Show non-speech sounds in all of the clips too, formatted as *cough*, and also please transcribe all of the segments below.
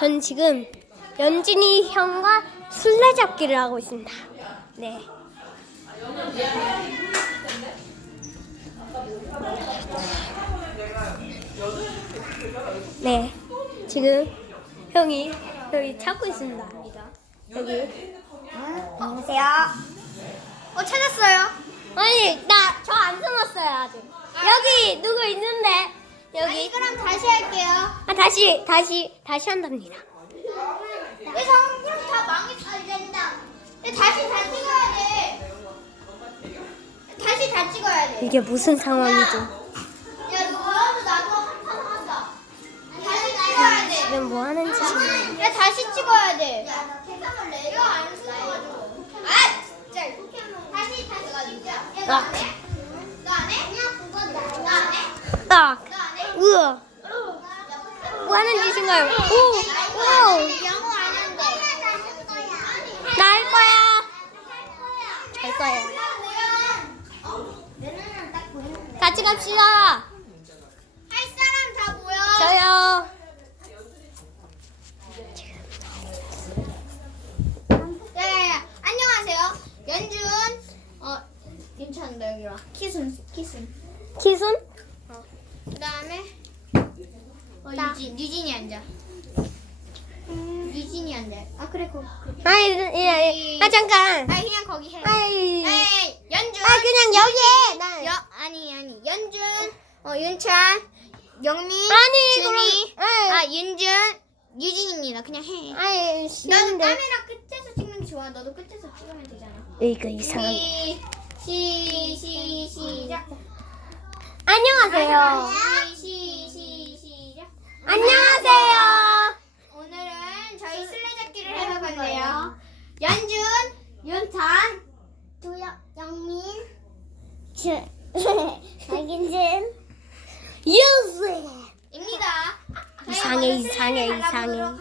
전 지금 연진이 형과 술래잡기를 하고 있습니다. 네. 네. 지금 형이 여기 찾고 있습니다. 여기. 안녕하세요. 어 찾았어요. 아니 나 저 안 숨었어요 아직. 여기 누구 있는데 여기. 아니 그럼 다시 할게요. 아 다시 다시 다시 한답니다. 왜 상황 그럼 다 망했어 된다. 왜 다시 다 찍어야 돼. 다시 다 찍어야 돼. 이게 무슨 상황이죠? 야 너도 나도 한판 하자. 다시 찍어야 돼. 지금 뭐 하는 짓이야? 야 다시 찍어야 돼. 야 나 계산을 내. 이거 안 쓰여가지고. 아 진짜. 다시 다시 가지고. 야너안 해? 너안 해? 그냥 그거 나안 해? 해? 우와, 뭐 하는 짓인가요? 오, 오, 영어 안 한대. 나할 거야. 할 거예요. 같이 갑시다. 할 사람 다 모여. 저요. 야야야 안녕하세요. 연준 어 괜찮은데 여기 와. 키순 키순. 키순? 그다음에 어 나. 유진 유진이 앉아. 유진이 앉아. 아 그래 거. 아이, 아, 아 잠깐. 아 그냥 거기 해. 아이, 에이 연준. 아 그냥 여기에. 나. 여 아니 아니 연준 어 윤찬 영민 아니, 준이 그럼-. 아 윤준 유진입니다. 그냥 해. 아이 너는 싫은데. 카메라 끝에서 찍는 게 좋아. 너도 끝에서 찍으면 되잖아. 이거 이상한. 시, 시, 시, 시작. 안녕하세요. 시, 시, 시, 시작. 안녕하세요. 오늘은 저희 술래잡기를 해볼 건데요. 연준, 윤탄, 도영, 영민, *laughs* 박인진. 유스. 입니다. 이상해, 이상해, 이상해. 안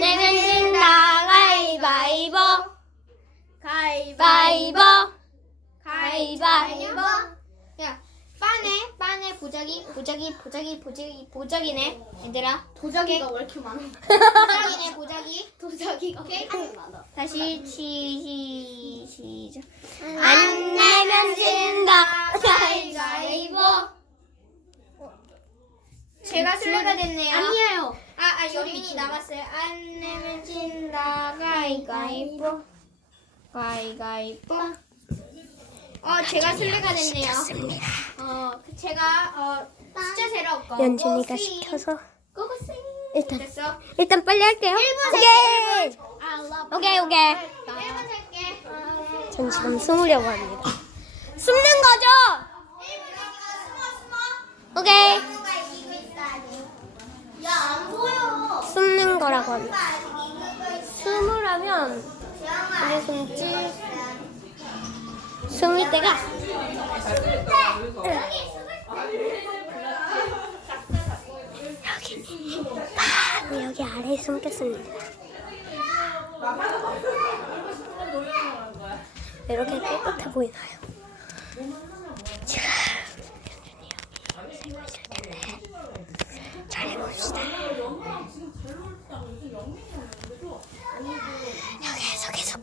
내면 진다 가위바위보. 가위바위보 가위바위보. 야, 빠네, 빠네, 보자기, 보자기, 보자기, 보자기, 보자기네. 얘들아, 도자기가 왜 이렇게 많아? 보자기네, *laughs* 보자기. 도자기가 오케이? 다시 시, 시, 시작. 안 내면 진다 가위바위보. 제가 술래가 됐네요. 아니에요 아, 아, 여민이 남았어요. 안 내면 진다. 가위가위보. 가위가위보. 어, 제가 술래가 됐네요. 시켰습니다 어, 그 제가 어 숫자 세러 없고. 연준이가. 시켜서 고고싱. 일단 됐어. 일단 빨리 할게요 1분 오케이 셀게. 1분. 오케이 오케이 1분 셀게. 전 지금 숨으려고 합니다 숨는 거죠? 1분 숨어 숨어. 오케이. 숨는 거라고 합니다 누가 이기고 있어. 숨으 숨을 때가 여기 아래에 숨겠습니다. 이렇게 깨끗해 보이나요? 여기에서 계속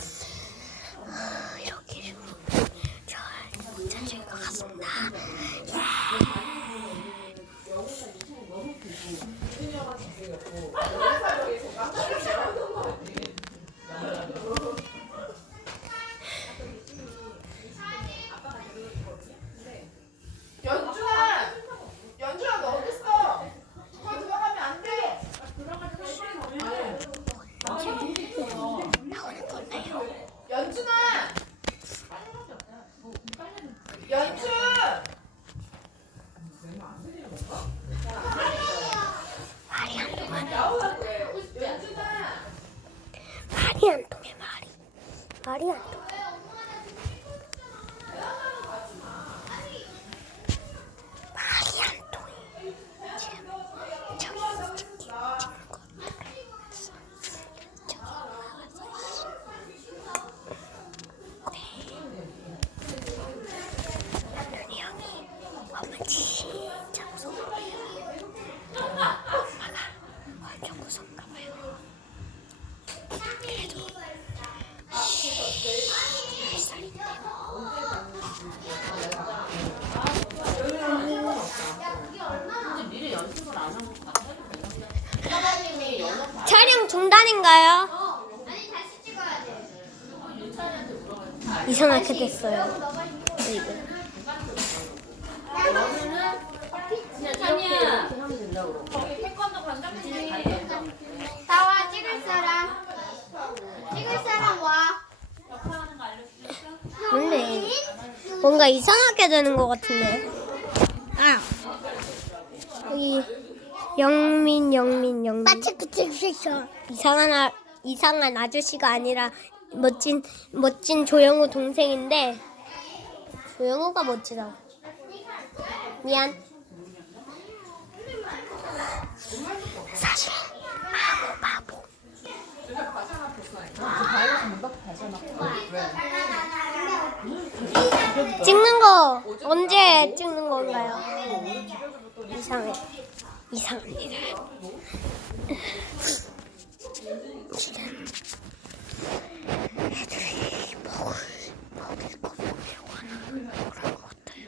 뭔가 이상하게 되는 것 같은데. 아 여기 영민 영민 영민. 이상한 아, 이상한 아저씨가 아니라 멋진 멋진 조영우 동생인데 조영우가 멋지다. 미안. 사실 아무 바보. 찍는 거 언제 찍는 건가요? 이상해. 이상합니다. 지금 애들이 먹을 먹을 거 보려고 하는 그런 것 같아요.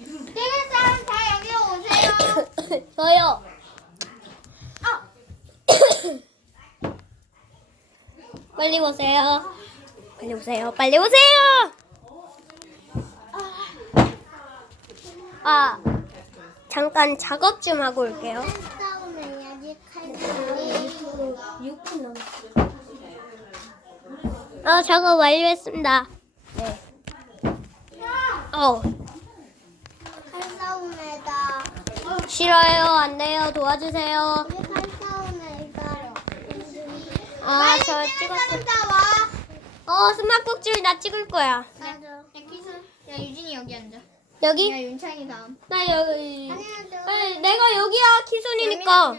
찍을 사람 다 여기 오세요. 저요. 빨리 오세요. 빨리 오세요. 빨리 오세요. 아, 잠깐 작업 좀 하고 올게요. 아, 작업 완료했습니다. 네. 어, 칼싸움에다. 싫어요. 안 돼요. 도와주세요. 우리 칼싸움에다. 아, 저 찍었어. 다 와. 어, 스마트북줄 나 찍을 거야. 맞아. 야 키스. 야 유진이 여기 앉아. 여기? 야 윤창이 다음. 나 여기. 아니, 내가 여기야. 키순이니까.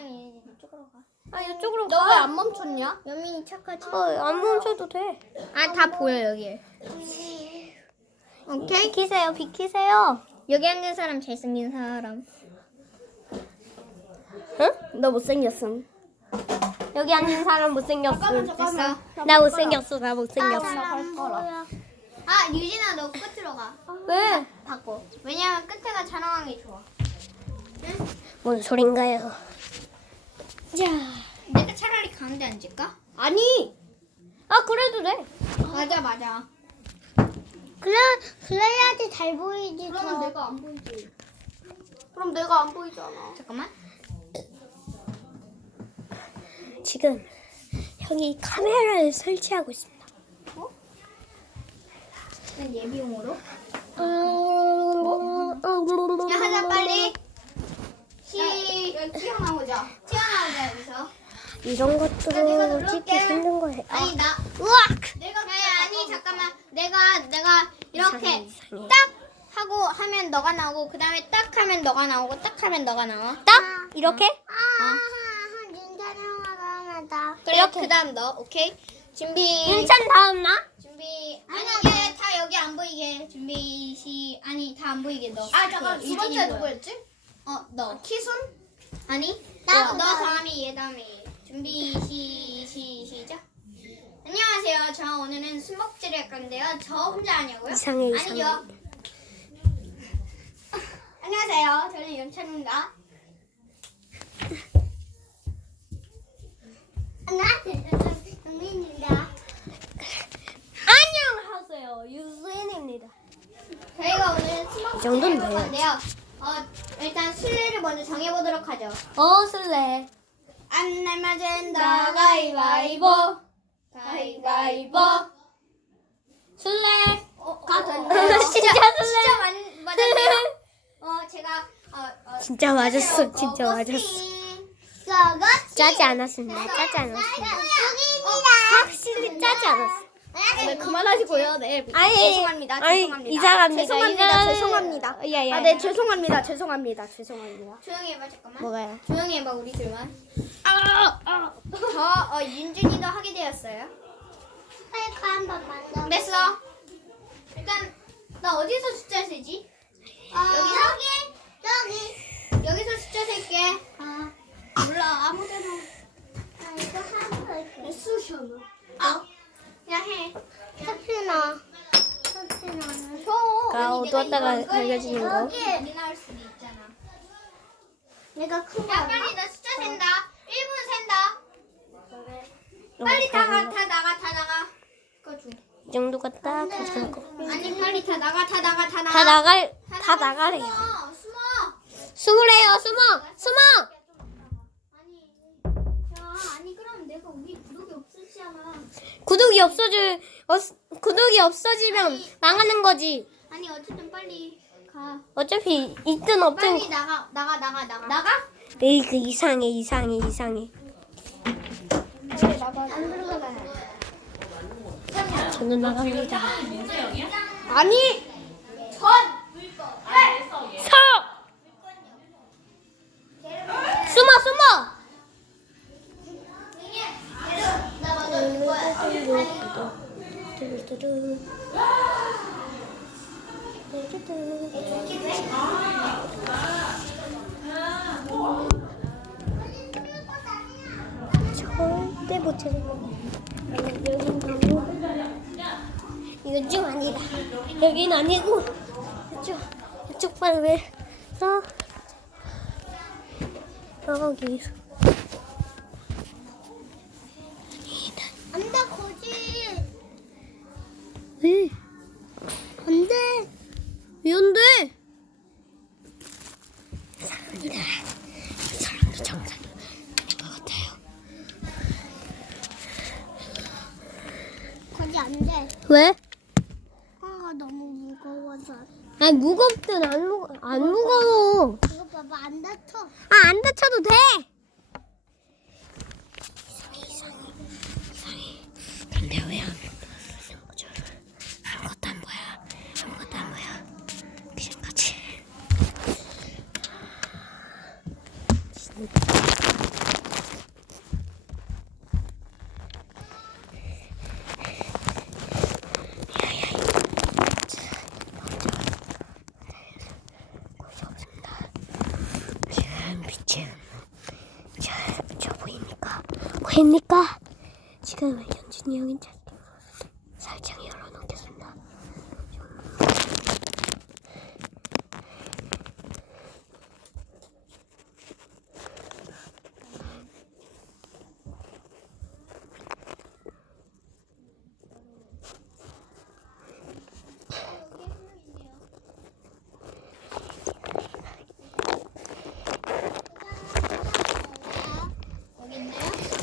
아, 이쪽으로 가. 너 왜 안 멈췄냐? 연민이 착하지. 어, 안 멈춰도 돼. 아 다 보여 여기. 오케이. 비키세요, 비키세요. 여기 앉은 사람 잘생긴 사람. 응? 너 못생겼음. 여기 앉는 사람 못생겼어. 됐어. 나 못생겼어, 나 못생겼어. 아 유진아 너 끝으로 가. 왜? 바꿔. 왜냐면 끝에가 촬영하기 좋아. 뭔 소린가요? 자. 내가 차라리 가운데 앉을까? 아니. 아, 그래도 돼. 맞아 맞아. 그래, 그래야지 잘 보이지. 그러면 내가 안 보이지. 그럼 내가 안 보이잖아. 잠깐만. 지금 형이 카메라를 설치하고 있습니다. 난 예비용으로. 야, 야 하자 빨리. 시 튀어나오자. 튀어나오자 여기서. 이런 것도. 찍기 힘든 거예요. 아니 나 우악! 내가 야, 아니 잠깐만 내가 내가 이렇게 이상해, 이상해. 딱 하고 하면 너가 나오고 그 다음에 딱 하면 너가 나오고 딱 하면 너가 나와. 딱 이렇게? 그래 그 다음 너 오케이 준비 윤찬 다음 나? 준비 아니 얘다 여기 안 보이게 준비 시 아니 다 안 보이게 너. 아 잠깐 두 번째 누구였지? 어너 키순? 아니 나, 너, 너 나. 다음이 얘 다음이 준비 시, 시 시작. 안녕하세요. 저 오늘은 숨먹질을 할 건데요. 저 혼자 하냐고요? 이상해, 이상해. 아니죠. *laughs* 안녕하세요. 저는 연찬입니다. 안녕하세요. 안녕하세요. 유수인입니다. 저희가 오늘 이 숨먹질을 정도는 할 돼요. 건데요. 어, 일단 술래를 먼저 정해보도록 하죠. 어, 술래. 안 내면 된다 가위바위보 가위바위보 술래. 가 *laughs* 진짜 술래. 진짜 맞, 맞았네요 어 제가 어, 어, 진짜 맞았어. 어, 진짜 어, 맞았어. 짜지 않았습니다. 짜지 않았습니다. 확실히 짜지 않았어. 네 그만하시고요 네 아니, 죄송합니다 아니, 죄송합니다 이상합니다. 죄송합니다 죄송합니다 야, 야, 아 네 야. 죄송합니다 죄송합니다 죄송합니다 조용히 해봐 잠깐만 뭐가요? 조용히 해봐 우리 둘만 저 어, 윤준이도 하게 되었어요 빨리 한번 만져. 됐어 일단 나 어디서 숫자 세지? 여기 저기 여기 여기서 숫자 셀게. 아 몰라 아무데나. 아, 이거 할게. 쑤셔. 아 그냥 해. 커피나. 커피나는. 줘. 가 아니, 내가 어두웠다가 이거 밝아지는 거. 여기 안 나올 수도 있잖아. 내가 큰 거. 야 빨리 나 숫자 센다. 1분 센다. 빨리 다 가, 다 나가, 다 나가. 그거 줘. 이 정도가 딱 괜찮을 거. 아니 빨리 다 나가, 다 나가, 다 나가. 다 나갈 다다 나가, 나가래요. 숨어, 숨어. 숨으래요. 숨어. 숨어. 구독이 없어질 어, 구독이 없어지면 망하는 거지. 아니 어쨌든 빨리 가. 어차피 있든 없든 빨리 나가, 나가, 나가, 나가. 나가? 에이 그 이상해 이상해 이상해. 빨리 나가. 안 들어가. 저는 나갑니다. 아니. 전. 절대 못 찾을 거야. 여긴 너무 이건 좀 아니다. 여긴 아니고 이쪽 이쪽 발에서 여기서 왜? 안 돼. 왜안 돼? 사람이다. 사람도 정상 아닌 것 같아요. 거지 안 돼. 왜? 화가 너무 무거워서. 아 무겁든 안 무거 안 무거워. 이거 봐봐 안 다쳐. 아 안 다쳐도 돼. 이상해 이상해 이상해. 근데 왜 안 보는 거죠? 아무것도 안 보여. 아무것도 안 보여. 귀신같이. 지금 빛은 잘 비쳐 보입니까? 보입니까? 지금 현진이 형이 잘 살짝 열어놓겠습니다.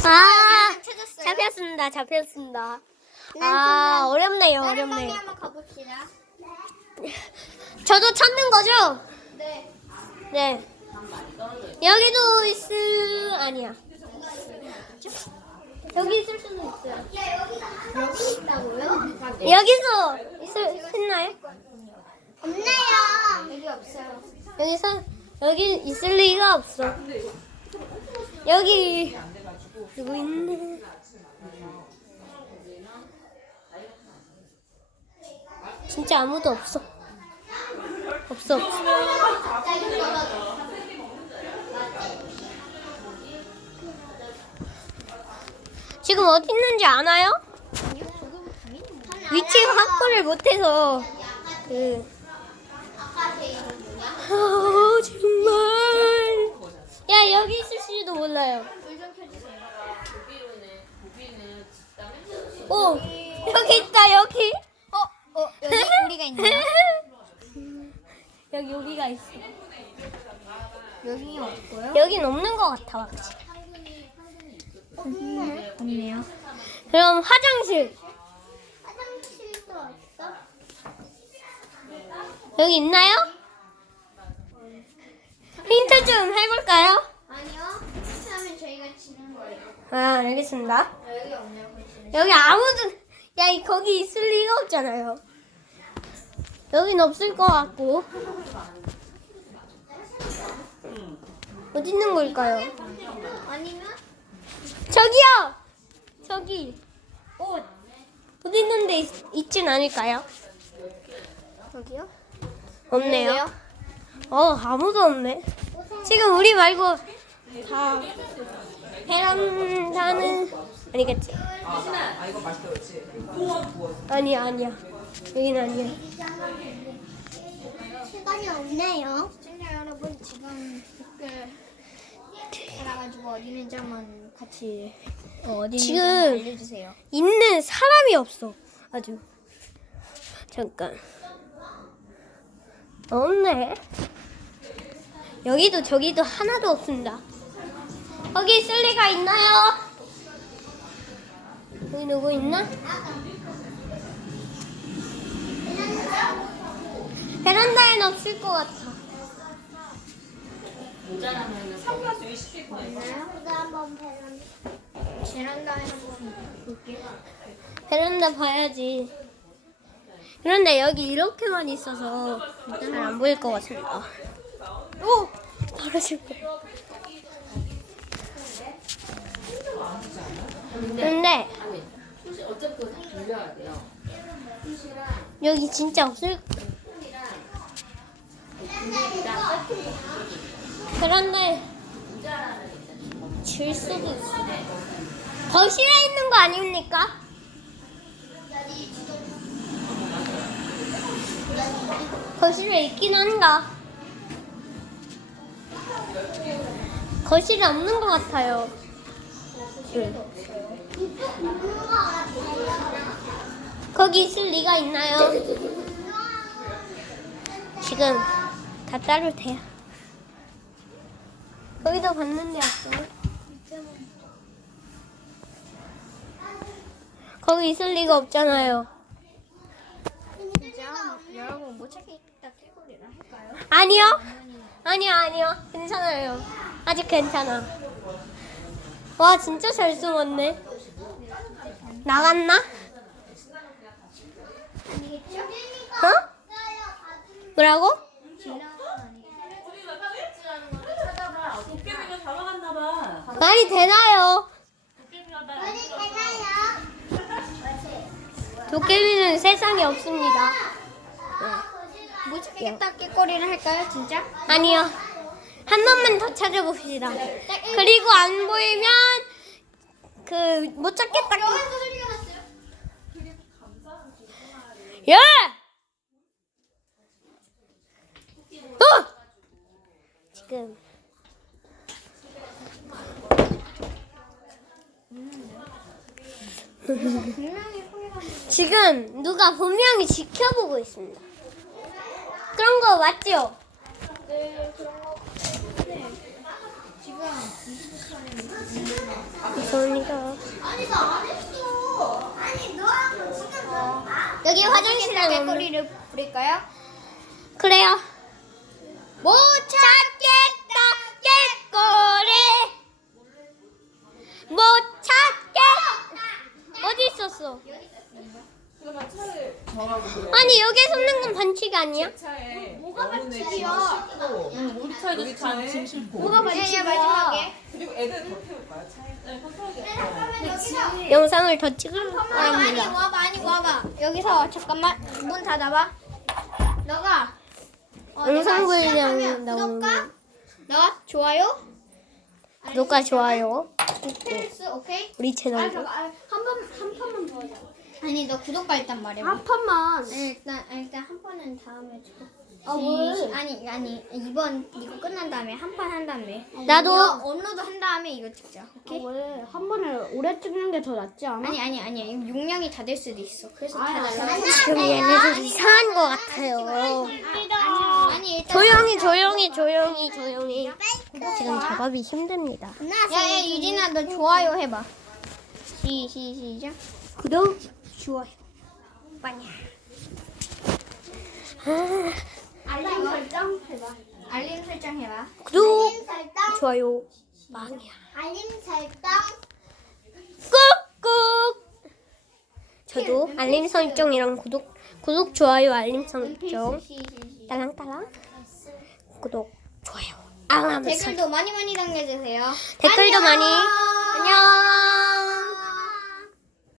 아 다. 잡혔습니다. 아 어렵네요. 어렵네요. 한번 가봅시다. *laughs* 저도 찾는 거죠? 네. 네. 여기도 있을 아니야. 여기 있을 수도 있어요. 여기 있다고요? 여기서 있을 있나요? 없네요. 여기 없어요. 여기서 여기 있을 리가 없어. 여기 누구 있네? 진짜 아무도 없어. 없어. 지금 어디 있는지 아나요? 위치 확보를 못해서 그? 아, 정말 야 여기 있을지도 몰라요. 오 여기 있다 여기. 어, 어, 여기 *laughs* 우리가 있네요. 여기 여기가 있어. 여기 없고요. 여긴 없는 것 같아 확실히. 없네요. 그럼 화장실 화장실도 없어? 여기 있나요? 힌트 좀 해볼까요? 아니요. 그렇다면 저희가 지는 거예요. 아 알겠습니다. 아, 여기 지는. 여기 아무도 야 이- 거기 있을 리가 없잖아요. 여긴 없을 것 같고 어디 있는 걸까요? 아니면 저기요 저기 옷 어디 있는데 있, 있진 않을까요? 여기요? 없네요. 어 아무도 없네. 지금 우리 말고 다 베란다는 아니겠지? 아 이거 맛있다 그렇지. 아니야 아니야. 여긴 아니야. 시간이 없네요. 시청자 여러분 지금 댓글 달아가지고 어디 있는지 한번 같이 어, 지금- 알려주세요. 있는 사람이 없어. 아주. 잠깐. 없네. 여기도 저기도 하나도 없습니다. 거기 있을 리가 있나요? 여기 누구 있나? 베란다엔 없을 것 같아. 상가수 20개 거예요. 베란다에 한번 볼게요. 베란다 봐야지. 그런데 여기 이렇게만 있어서 잘 안 보일 것 같습니다. 오! 바로 실패. 근데 어차피 돌려야 돼요. 여기 진짜 없을 그런데 질 수도 있어. 거실에 있는 거 아닙니까? 거실에 있긴 한가? 거실에 없는 것 같아요. 응. 거기 있을 리가 있나요? 지금 다 따로 돼요. 거기도 봤는데 없어. 거기 있을 리가 없잖아요. 여러분 못 찾겠다 캐거리를 할까요? 아니요. 아니요, 아니요. 괜찮아요. 아직 괜찮아. 와, 진짜 잘 숨었네. 나갔나? 어? 뭐라고? 도깨비가 잡아갔나 봐. 말이 되나요? 도깨비는 세상에 없습니다. 못 찾겠다 깨꼬리를 할까요 진짜? 아니요. 한 번만 더 찾아봅시다. 그리고 안 보이면 그 못 찾겠다. 야! 어! 지금 지금 누가 분명히 지켜보고 있습니다. 그런 거 맞죠? 네 그런 거 지금 죄송합니다. 아니 나 안 했어 아니 너하고 지금 여기 화장실 깨꼬리를 부릴까요? 그래요. 못 찾겠다 깨꼬리 못 찾겠 어디 있었어? 그러면 차를 정하고 그래. 아니 여기 섰는 건 반칙 아니야? 차에 뭐가 어느 애 반칙이야? 짐 싣고 우리 차에도 우리 차에 짐 싣고. 뭐가 반칙이야 마지막에 그리고 애들 더 태울까요? 차에? 네, 컨트롤 그러면 여기서 영상을 더 찍을 아니 거랍니다. 와봐 아니 와봐 여기서 잠깐만 문 닫아봐 너가 어, 영상 내가 분량 시작하면 나오는 구독과 너가 좋아요 구독과 좋아요 필수 오케이 우리 채널도 한번한 판만 더 하자 아니 너 구독과 일단 말해봐 한 판만 네, 일단 아, 일단 한 판은 다음에 줘. 아, 뭘? 시- 아니 아니 이번 이거 끝난 다음에 한 판 한 다음에 나도. 이거 업로드 한 다음에 이거 찍자 오케이? 왜한 번에 오래 찍는 게 더 낫지 않아? 아니 아니 아니야 이거 용량이 다 될 수도 있어 그래서 다 달라 지금 얘네들 이상한 것 같아요. 아니 일단 조용히 조용히 조용히 조용히 지금 작업이 힘듭니다. 야야 유진아 너 좋아요 해봐 시, 시, 시작 구독 좋아요 많이. 알림 설정 해봐. 알림 설정 해봐. 구독 설정. 좋아요. 많이. 알림 설정. 꾹꾹. 저도 알림 설정이랑 구독 구독 좋아요 알림 설정. 딸랑딸랑. 구독 좋아요. 알람 댓글도 많이 많이 남겨주세요. 댓글도 안녕. 많이 안녕.